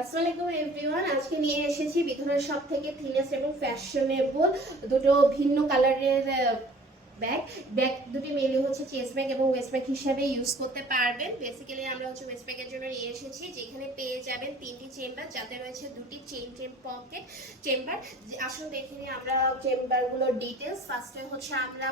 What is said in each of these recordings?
আসসালামু আলাইকুম এভরিওয়ান। আজকে নিয়ে এসেছি বিথনের সব থেকে থিনেস্ট এবং ফ্যাশনেবল দুটো ভিন্ন কালারের ব্যাগ। দুটি মেনলি হচ্ছে চেস্ট ব্যাগ এবং ওয়েস্ট ব্যাগ হিসাবে ইউজ করতে পারবেন। বেসিক্যালি আমরা হচ্ছে ওয়েস্ট ব্যাগের জন্য নিয়ে এসেছি, যেখানে পেয়ে যাবেন তিনটি চেম্বার, যাতে রয়েছে দুটি চেইন পকেট চেম্বার। আসলে দেখে নিই আমরা চেম্বারগুলোর ডিটেলস। ফার্স্টে হচ্ছে আমরা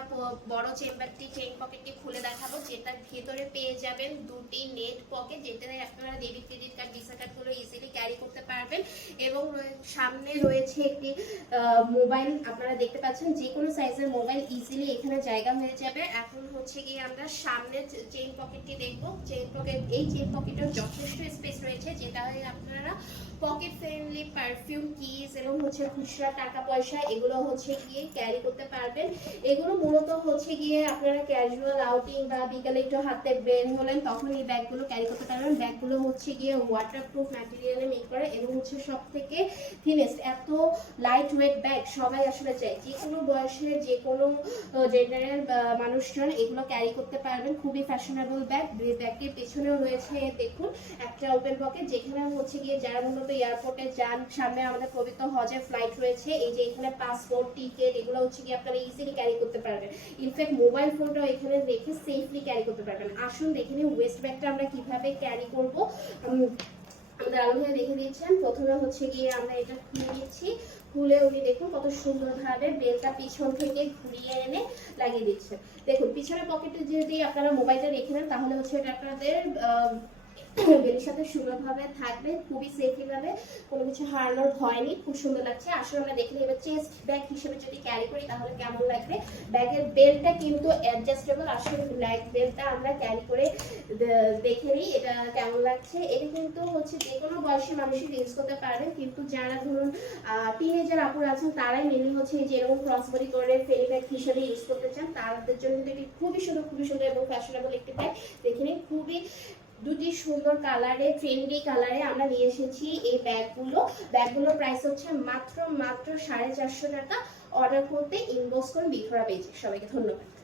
বড় চেম্বারটি চেইন পকেটটি খুলে দেখাবো, যেটার ভেতরে পেয়ে যাবেন দুটি নেট পকেট, যেটাতে আপনারা ডেবিট ক্রেডিট কার্ড ভিসা কার্ডগুলো ইজিলি ক্যারি করতে পারবেন। এবং সামনে রয়েছে একটি মোবাইল, আপনারা দেখতে পাচ্ছেন যে কোনো সাইজের মোবাইল ইজিলি এখানে জায়গা হয়ে যাবে। এখন হচ্ছে গিয়ে আমরা সামনে চেইন পকেটটি দেখবো। এই চেইন পকেটের যথেষ্ট স্পেস রয়েছে, যেটা আপনারা পকেট ফ্রেন্ডলি পারফিউম, কিস এবং হচ্ছে খুচরা টাকা পয়সা এগুলো হচ্ছে গিয়ে ক্যারি করতে পারবেন। এগুলো মূলত হচ্ছে গিয়ে আপনারা ক্যাজুয়াল আউটিং বা বিকালে একটু হাতে বের হলেন তখন এই ব্যাগগুলো ক্যারি করতে পারবেন। ব্যাগগুলো হচ্ছে গিয়ে ওয়াটারপ্রুফ ম্যাটেরিয়ালে মেক করা এবং হচ্ছে সব থেকে থিনেস্ট। এত লাইট ওয়েট ব্যাগ সবাই আসলে চায়, যে কোনো বয়সের যে কোনো জেন্ডারের মানুষজন এগুলো ক্যারি করতে পারবেন। খুবই ফ্যাশনেবল ব্যাগ। ব্যাগটির পেছনেও রয়েছে দেখুন একটা ওপেন পকেট, যেখানে হচ্ছে গিয়ে যারা মূলত এয়ারপোর্টে যান, সামনে আমাদের পবিত্র হজের ফ্লাইট রয়েছে, এই যে এখানে পাসপোর্ট, টিকিট এগুলো হচ্ছে গিয়ে আপনারা ইজিলি ক্যারি করতে পারবেন। ইনফ্যাক্ট মোবাইল ফোনটাও এখানে রেখে সেফলি ক্যারি করতে পারবেন। আসুন দেখে নিই ওয়েস্ট ব্যাগটা আমরা কিভাবে ক্যারি করবো। আমাদের আলম ভাইয়া দেখে দিয়েছেন। প্রথমে হচ্ছে গিয়ে আমরা এটা খুলে নিচ্ছি। খুলে উনি দেখুন কত সুন্দরভাবে বেলটা পিছন থেকে ঘুরিয়ে এনে লাগিয়ে দিচ্ছে। দেখুন পিছনের পকেটে যদি আপনারা মোবাইলটা রেখে নেন, তাহলে হচ্ছে এটা আপনাদের বেলের সাথে সুন্দরভাবে থাকবে, খুবই সেফলি ভাবে, কোনো কিছু হারানোর ভয় নেই। খুব সুন্দর লাগছে। আসলে আমরা দেখে নিই এবার চেস্ট ব্যাগ হিসেবে যদি ক্যারি করি তাহলে কেমন লাগবে। ব্যাগের বেল্টটা কিন্তু অ্যাডজাস্টেবল। আসলে ব্ল্যাক বেল্টটা আমরা ক্যারি করে দেখে নিই এটা কেমন লাগছে। এটা কিন্তু হচ্ছে যে কোনো বয়সী মানুষই ইউজ করতে পারবেন, কিন্তু যারা ধরুন টিনেজার আপুর আছেন তারাই মেনলি হচ্ছে যে এরকম ক্রস বডি করে ফেরি ব্যাগ হিসেবে ইউজ করতে চান, তাদের জন্য কিন্তু এটি খুবই সুন্দর এবং ফ্যাশনেবল একটি ব্যাগ। দেখে নিন খুবই দুটি সুন্দর কালারে, ট্রেন্ডি কালারে আমরা নিয়ে এসেছি এই ব্যাগগুলোর প্রাইস হচ্ছে মাত্র 450 টাকা। অর্ডার করতে ইনবক্স করুন বিথরা পেজে। সবাইকে ধন্যবাদ।